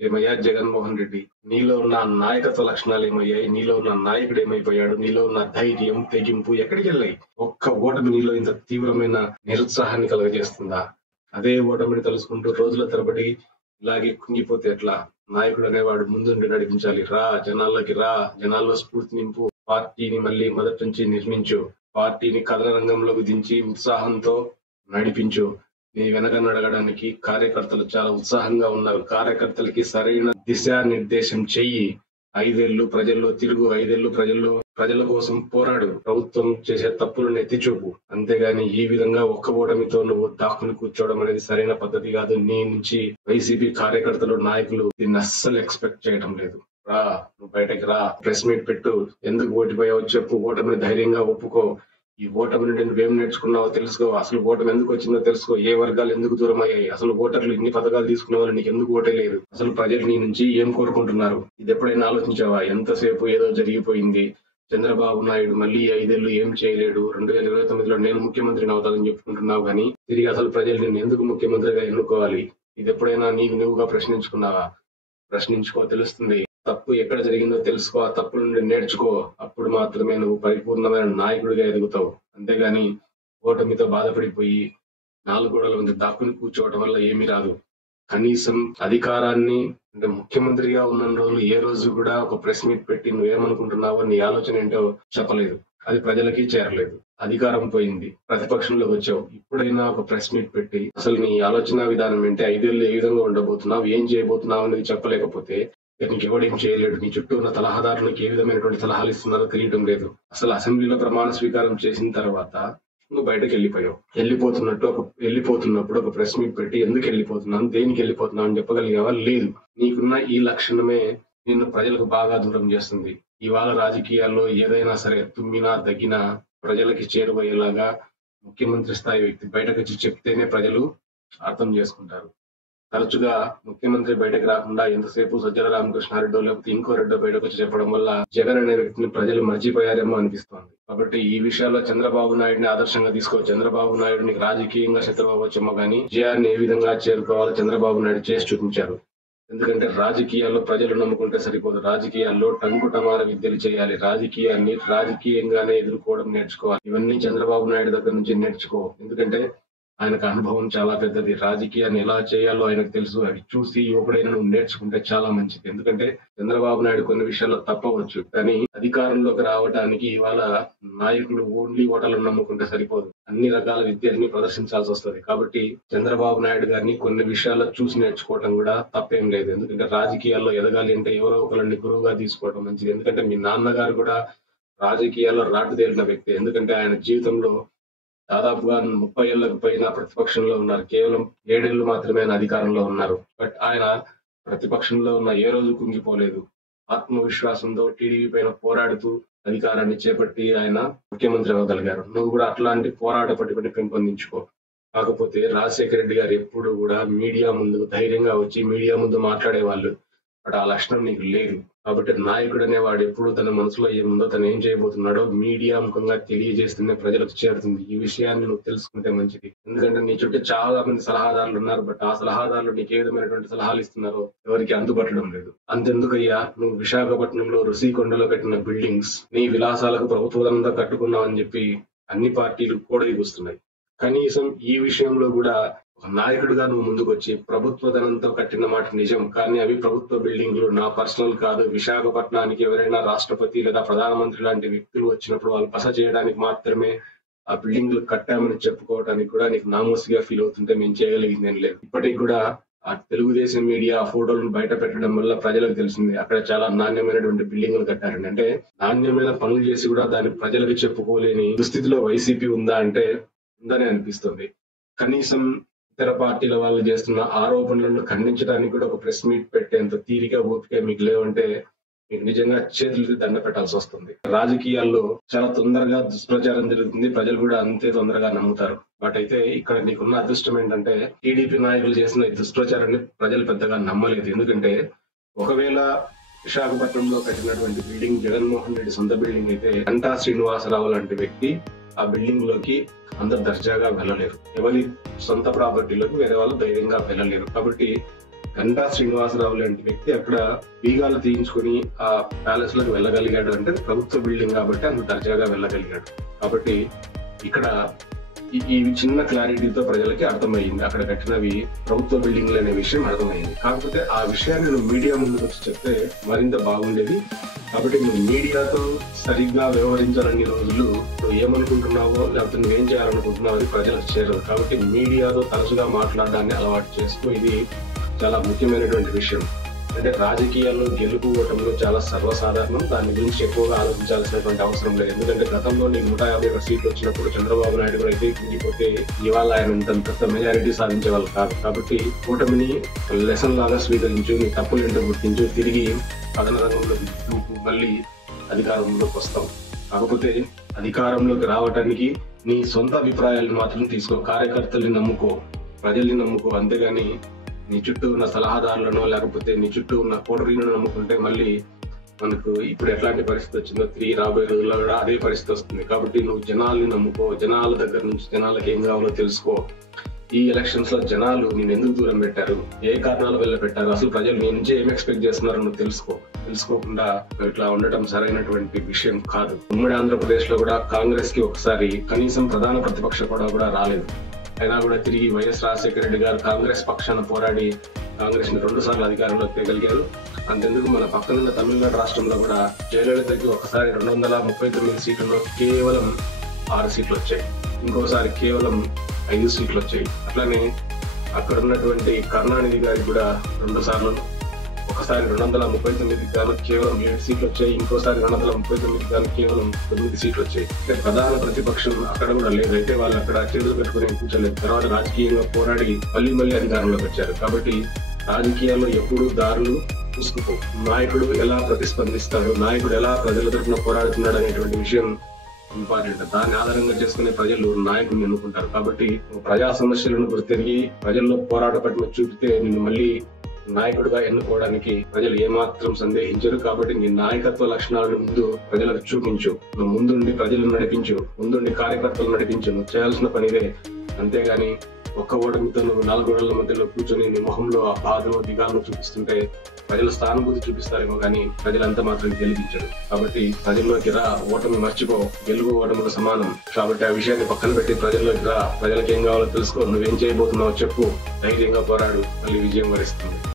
ఏమయ్యా జగన్మోహన్ రెడ్డి, నీలో ఉన్న నాయకత్వ లక్షణాలు ఏమయ్యాయి? నీలో ఉన్న నాయకుడు ఏమైపోయాడు? నీలో ఉన్న ధైర్యం, తెగింపు ఎక్కడికి వెళ్ళాయి? ఒక్క ఓటమి నీలో ఇంత తీవ్రమైన నిరుత్సాహాన్ని కలుగజేస్తుందా? అదే ఓటమిని తలుసుకుంటూ రోజుల తరబడి ఇలాగే కుంగిపోతే ఎట్లా? నాయకుడు అనేవాడు ముందుండి నడిపించాలి. రా, జనాల్లోకి రా, జనాల్లో స్ఫూర్తి నింపు, పార్టీని మళ్ళీ మొదటి నుంచి నిర్మించు, పార్టీని కథన రంగంలోకి దించి ఉత్సాహంతో నడిపించు. నీ వెనక నడగడానికి కార్యకర్తలు చాలా ఉత్సాహంగా ఉన్నారు. కార్యకర్తలకి సరైన దిశానిర్దేశం చెయ్యి. 5 ఏళ్లు ప్రజల్లో తిరుగు, 5 ఏళ్లు ప్రజల కోసం పోరాడు. ప్రభుత్వం చేసే తప్పులను ఎత్తిచూపు. అంతేగాని ఈ విధంగా ఒక్క ఓటమితో నువ్వు దాక్కుని కూర్చోవడం అనేది సరైన పద్ధతి కాదు. నీ నుంచి వైసీపీ కార్యకర్తలు, నాయకులు దీన్ని అస్సలు ఎక్స్పెక్ట్ చేయడం లేదు. రా, నువ్వు బయటకి రా, ప్రెస్ మీట్ పెట్టు, ఎందుకు ఓడిపోయావో చెప్పు, ఓటమిని ధైర్యంగా ఒప్పుకో. ఈ ఓటమి నుండి నువ్వేం నేర్చుకున్నావో తెలుసుకో. అసలు ఓటమి ఎందుకు వచ్చిందో తెలుసుకో. ఏ వర్గాలు ఎందుకు దూరం అయ్యాయి? అసలు ఓటర్లు ఇన్ని పథకాలు తీసుకునే వాళ్ళు నీకు ఎందుకు ఓటే లేదు? అసలు ప్రజలు నీ నుంచి ఏం కోరుకుంటున్నారు? ఇది ఎప్పుడైనా ఆలోచించావా? ఎంతసేపు ఏదో జరిగిపోయింది, చంద్రబాబు నాయుడు మళ్ళీ 5 ఏళ్లు ఏం చేయలేడు, 2029లో నేను ముఖ్యమంత్రిని అవుతానని చెప్పుకుంటున్నావు, కానీ తిరిగి అసలు ప్రజలు నిన్ను ఎందుకు ముఖ్యమంత్రిగా ఎన్నుకోవాలి? ఇది ఎప్పుడైనా నీకు నువ్వుగా ప్రశ్నించుకున్నావా? ప్రశ్నించుకో, తెలుస్తుంది. తప్పు ఎక్కడ జరిగిందో తెలుసుకో, ఆ తప్పు నుండి నేర్చుకో. అప్పుడు మాత్రమే నువ్వు పరిపూర్ణమైన నాయకుడిగా ఎదుగుతావు. అంతేగాని ఓటమితో బాధపడిపోయి 4 గోడల మధ్య దాక్కుని కూర్చోవటం వల్ల ఏమీ రాదు. కనీసం అధికారాన్ని, అంటే ముఖ్యమంత్రిగా ఉన్న రోజులు ఏ రోజు కూడా ఒక ప్రెస్ మీట్ పెట్టి నువ్వేమనుకుంటున్నావో, నీ ఆలోచన ఏంటో చెప్పలేదు. అది ప్రజలకి చేరలేదు. అధికారం పోయింది, ప్రతిపక్షంలోకి వచ్చావు. ఇప్పుడైనా ఒక ప్రెస్ మీట్ పెట్టి అసలు నీ ఆలోచన విధానం ఏంటి, 5 ఏళ్ళు ఏ విధంగా ఉండబోతున్నావు, ఏం చేయబోతున్నావు అనేది చెప్పలేకపోతే నీకు ఎవడేం చేయలేడు. నీ చుట్టూ ఉన్న సలహాదారులకు ఏ విధమైనటువంటి సలహాలు ఇస్తున్నారో తెలియడం లేదు. అసలు అసెంబ్లీలో ప్రమాణ స్వీకారం చేసిన తర్వాత నువ్వు బయటకు వెళ్ళిపోతున్నప్పుడు ఒక ప్రెస్ మీట్ పెట్టి ఎందుకు వెళ్ళిపోతున్నాను, దేనికి వెళ్ళిపోతున్నావు అని చెప్పగలిగావా? లేదు. నీకున్న ఈ లక్షణమే నిన్ను ప్రజలకు బాగా దూరం చేస్తుంది. ఇవాళ రాజకీయాల్లో ఏదైనా సరే తుమ్మినా దగ్గినా ప్రజలకి చేరువయ్యేలాగా ముఖ్యమంత్రి స్థాయి వ్యక్తి బయటకు వచ్చి చెప్తేనే ప్రజలు అర్థం చేసుకుంటారు. తరచుగా ముఖ్యమంత్రి బయటకు రాకుండా ఎంతసేపు సజ్జల రామకృష్ణారెడ్డో లేకపోతే ఇంకో రెడ్డో బయటకు వచ్చి చెప్పడం వల్ల జగన్ అనే వ్యక్తిని ప్రజలు మర్చిపోయారేమో అనిపిస్తోంది. కాబట్టి ఈ విషయాల్లో చంద్రబాబు నాయుడిని ఆదర్శంగా తీసుకో. చంద్రబాబు నాయుడిని రాజకీయంగా శత్రువు అవ్వచ్చేమో కానీ విజయాన్ని ఏ విధంగా చేరుకోవాలో చంద్రబాబు నాయుడు చేసి చూపించారు. ఎందుకంటే రాజకీయాల్లో ప్రజలు నమ్ముకుంటే సరిపోదు. రాజకీయాల్లో టంకుటమార విద్యలు చేయాలి. రాజకీయాన్ని రాజకీయంగానే ఎదుర్కోవడం నేర్చుకోవాలి. ఇవన్నీ చంద్రబాబు నాయుడు దగ్గర నుంచి నేర్చుకో. ఎందుకంటే ఆయనకు అనుభవం చాలా పెద్దది. రాజకీయాన్ని ఎలా చేయాలో ఆయనకు తెలుసు. అవి చూసి యువకుడైన నువ్వు నేర్చుకుంటే చాలా మంచిది. ఎందుకంటే చంద్రబాబు నాయుడు కొన్ని విషయాల్లో తప్పవచ్చు, కానీ అధికారంలోకి రావడానికి ఇవాళ నాయకులు ఓన్లీ ఓటర్లను నమ్ముకుంటే సరిపోదు. అన్ని రకాల విద్యల్ని ప్రదర్శించాల్సి వస్తుంది. కాబట్టి చంద్రబాబు నాయుడు గారిని కొన్ని విషయాల్లో చూసి నేర్చుకోవడం కూడా తప్పేం లేదు. ఎందుకంటే రాజకీయాల్లో ఎదగాలి అంటే ఎవరో ఒకరిని గురువుగా తీసుకోవడం మంచిది. ఎందుకంటే మీ నాన్నగారు కూడా రాజకీయాల్లో రాటుదేలిన వ్యక్తి. ఎందుకంటే ఆయన జీవితంలో దాదాపుగా 30 ఏళ్లకు పైన ప్రతిపక్షంలో ఉన్నారు. కేవలం 7 ఏళ్లు మాత్రమే ఆయన అధికారంలో ఉన్నారు. బట్ ఆయన ప్రతిపక్షంలో ఉన్న ఏ రోజు కుంగిపోలేదు. ఆత్మవిశ్వాసంతో టీడీపీ పైన పోరాడుతూ అధికారాన్ని చేపట్టి ఆయన ముఖ్యమంత్రి అవ్వగలిగారు. నువ్వు కూడా అట్లాంటి పోరాట పట్టుబడి పెంపొందించుకో. కాకపోతే రాజశేఖర రెడ్డి గారు ఎప్పుడు కూడా మీడియా ముందు ధైర్యంగా వచ్చి మీడియా ముందు మాట్లాడేవాళ్ళు. బట్ ఆ లక్షణం నీకు లేదు. కాబట్టి నాయకుడు అనేవాడు ఎప్పుడు తన మనసులో ఏముందో, తను ఏం చేయబోతున్నాడో మీడియా ముఖంగా తెలియజేస్తేనే ప్రజలకు చేరుతుంది. ఈ విషయాన్ని నువ్వు తెలుసుకుంటే మంచిది. ఎందుకంటే నీ చుట్టూ చాలా మంది సలహాదారులు ఉన్నారు. బట్ ఆ సలహాదారులు నీకు ఏ విధమైనటువంటి సలహాలు ఇస్తున్నారో ఎవరికి అందుపట్టడం లేదు. అంతెందుకయ్యా, నువ్వు విశాఖపట్నంలో రుషికొండలో కట్టిన బిల్డింగ్స్ నీ విలాసాలకు ప్రభుత్వంతో కట్టుకున్నావని చెప్పి అన్ని పార్టీలు కూడదీస్తున్నాయి. కనీసం ఈ విషయంలో కూడా ఒక నాయకుడిగా నువ్వు ముందుకొచ్చి ప్రభుత్వ ధనంతో కట్టిన మాట నిజం, కానీ అవి ప్రభుత్వ బిల్డింగ్లు, నా పర్సనల్ కాదు. విశాఖపట్నానికి ఎవరైనా రాష్ట్రపతి లేదా ప్రధానమంత్రి లాంటి వ్యక్తులు వచ్చినప్పుడు వాళ్ళు బస చేయడానికి మాత్రమే ఆ బిల్డింగ్లు కట్టామని చెప్పుకోవడానికి కూడా నీకు నామోసిగా ఫీల్ అవుతుంటే మేము చేయగలిగిందేం లేదు. ఇప్పటికి కూడా ఆ తెలుగుదేశం మీడియా ఆ ఫోటోలను బయట పెట్టడం వల్ల ప్రజలకు తెలిసింది అక్కడ చాలా నాణ్యమైనటువంటి బిల్డింగ్లు కట్టారండి. అంటే నాణ్యమైన పనులు చేసి కూడా దాన్ని ప్రజలకు చెప్పుకోలేని దుస్థితిలో వైసీపీ ఉందా అంటే ఉందని అనిపిస్తుంది. కనీసం ఇతర పార్టీల వాళ్ళు చేస్తున్న ఆరోపణలను ఖండించడానికి కూడా ఒక ప్రెస్ మీట్ పెట్టేంత తీరిక, ఓపిక మీకు లేవంటే మీకు నిజంగా చేతులకి దండ పెట్టాల్సి వస్తుంది. రాజకీయాల్లో చాలా తొందరగా దుష్ప్రచారం జరుగుతుంది. ప్రజలు కూడా అంతే తొందరగా నమ్ముతారు. బట్ అయితే ఇక్కడ నీకున్న అదృష్టం ఏంటంటే టీడీపీ నాయకులు చేసిన ఈ దుష్ప్రచారాన్ని ప్రజలు పెద్దగా నమ్మలేదు. ఎందుకంటే ఒకవేళ విశాఖపట్నంలో కట్టినటువంటి బిల్డింగ్ జగన్మోహన్ రెడ్డి సొంత బిల్డింగ్ అయితే గంటా శ్రీనివాసరావు లాంటి వ్యక్తి ఆ బిల్డింగ్ లోకి అందరు దర్జాగా వెళ్ళలేరు. ఎవరి సొంత ప్రాపర్టీలోకి వేరే వాళ్ళు ధైర్యంగా వెళ్ళలేరు. కాబట్టి గంటా శ్రీనివాసరావు లాంటి వ్యక్తి అక్కడ బీగాలు తీయించుకుని ఆ ప్యాలెస్ లోకి వెళ్ళగలిగాడు అంటే ప్రభుత్వ బిల్డింగ్ కాబట్టి అంత దర్జాగా వెళ్ళగలిగాడు. కాబట్టి ఇక్కడ ఈ చిన్న క్లారిటీతో ప్రజలకి అర్థమైంది అక్కడ కట్టినవి ప్రభుత్వ బిల్డింగ్లు అనే విషయం అర్థమైంది. కాకపోతే ఆ విషయాన్ని నువ్వు మీడియా ముందుకు వచ్చి చెప్తే మరింత బాగుండేది. కాబట్టి నువ్వు మీడియాతో సరిగ్గా వ్యవహరించాలని రోజులు నువ్వు ఏమనుకుంటున్నావో లేకపోతే నువ్వేం చేయాలనుకుంటున్నావు అది ప్రజలకు చేరదు. కాబట్టి మీడియాతో తరచుగా మాట్లాడడాన్ని అలవాటు చేసుకో. ఇది చాలా ముఖ్యమైనటువంటి విషయం. అంటే రాజకీయాల్లో గెలుపు ఓటంలో చాలా సర్వసాధారణం. దాని గురించి ఎక్కువగా ఆలోచించాల్సినటువంటి అవసరం లేదు. ఎందుకంటే గతంలో నీకు 151 సీట్లు వచ్చినప్పుడు చంద్రబాబు నాయుడు గారు అయితే కుంగిపోతే ఇవాళ ఆయన పెద్ద మెజారిటీ సాధించే వాళ్ళు కాదు. కాబట్టి కూటమిని లెసన్ లాగా స్వీకరించు, నీ తప్పులేంటో గుర్తించు, తిరిగి కథన రంగంలోకి మళ్ళీ అధికారంలోకి వస్తాం. కాకపోతే అధికారంలోకి రావటానికి నీ సొంత అభిప్రాయాలను మాత్రం తీసుకో. కార్యకర్తల్ని నమ్ముకో, ప్రజల్ని నమ్ముకో. అంతేగాని నీ చుట్టూ ఉన్న సలహాదారులను లేకపోతే నీ చుట్టూ ఉన్న కోటరీలను నమ్ముకుంటే మళ్ళీ మనకు ఇప్పుడు ఎట్లాంటి పరిస్థితి వచ్చిందో రాబోయే రోజుల్లో కూడా అదే పరిస్థితి వస్తుంది. కాబట్టి నువ్వు జనాల్ని నమ్ముకో, జనాల దగ్గర నుంచి జనాలకు ఏం కావాలో తెలుసుకో. ఈ ఎలక్షన్స్ లో జనాలు నేను ఎందుకు దూరం పెట్టారు, ఏ కారణాల వల్ల పెట్టారు, అసలు ప్రజలు నీ నుంచి ఏం ఎక్స్పెక్ట్ చేస్తున్నారో నువ్వు తెలుసుకోకుండా ఇట్లా ఉండటం సరైనటువంటి విషయం కాదు. ఉమ్మడి ఆంధ్రప్రదేశ్ లో కూడా కాంగ్రెస్ కి ఒకసారి కనీసం ప్రధాన ప్రతిపక్ష కూడా రాలేదు. అయినా కూడా తిరిగి వైఎస్ రాజశేఖర రెడ్డి గారు కాంగ్రెస్ పక్షాన పోరాడి కాంగ్రెస్ ని 2 సార్లు అధికారంలోకి తేగలిగారు. అంతెందుకు మన పక్కనున్న తమిళనాడు రాష్ట్రంలో కూడా జయలలితకి ఒకసారి 239 సీట్లలో కేవలం 6 సీట్లు వచ్చాయి, ఇంకోసారి కేవలం 5 సీట్లు వచ్చాయి. అట్లానే అక్కడ ఉన్నటువంటి కరుణానిధి గారికి కూడా 2 సార్లు ఒకసారి 239 గాను కేవలం 7 సీట్లు వచ్చాయి, ఇంకోసారి 239 గాను కేవలం 9 సీట్లు వచ్చాయి. అంటే ప్రధాన ప్రతిపక్షం అక్కడ కూడా లేదు. అయితే వాళ్ళు అక్కడ చేతులు పెట్టుకుని కూర్చోలేదు. తర్వాత రాజకీయంగా పోరాడి మళ్ళీ అధికారంలోకి వచ్చారు. కాబట్టి రాజకీయాల్లో ఎప్పుడు దారులు చూసుకో. నాయకుడు ఎలా ప్రతిస్పందిస్తాడు, నాయకుడు ఎలా ప్రజల తరఫున పోరాడుతున్నాడు అనేటువంటి విషయం ఇంపార్టెంట్. దాన్ని ఆధారంగా చేసుకునే ప్రజలు నాయకుడిని ఎన్నుకుంటారు. కాబట్టి ప్రజా సమస్యలను గుర్తెరిగి ప్రజల్లో పోరాట పట్టిన చూపితే నిన్ను మళ్ళీ నాయకుడిగా ఎన్నుకోవడానికి ప్రజలు ఏమాత్రం సందేహించరు. కాబట్టి నీ నాయకత్వ లక్షణాలను ముందు ప్రజలకు చూపించు. నువ్వు ముందుండి ప్రజలను నడిపించు, ముందుండి కార్యకర్తలు నడిపించు. నువ్వు చేయాల్సిన పనిదే. అంతేగాని ఒక్క ఓటమితో నువ్వు 4 గోడల మధ్యలో కూర్చొని నీ మొహంలో ఆ బాధను దిగాలను చూపిస్తుంటే ప్రజలు స్థానుభూతి చూపిస్తారేమో కానీ ప్రజలంతా మాత్రం గెలిపించరు. కాబట్టి ప్రజల్లోకి రా, ఓటమి మర్చిపో. గెలుపు ఓటములు సమానం. కాబట్టి ఆ విషయాన్ని పక్కన పెట్టి ప్రజల్లోకి రా, ప్రజలకు ఏం కావాలో తెలుసుకో, నువ్వేం చేయబోతున్నావో చెప్పు, ధైర్యంగా పోరాడు, మళ్ళీ విజయం వరిస్తుంది.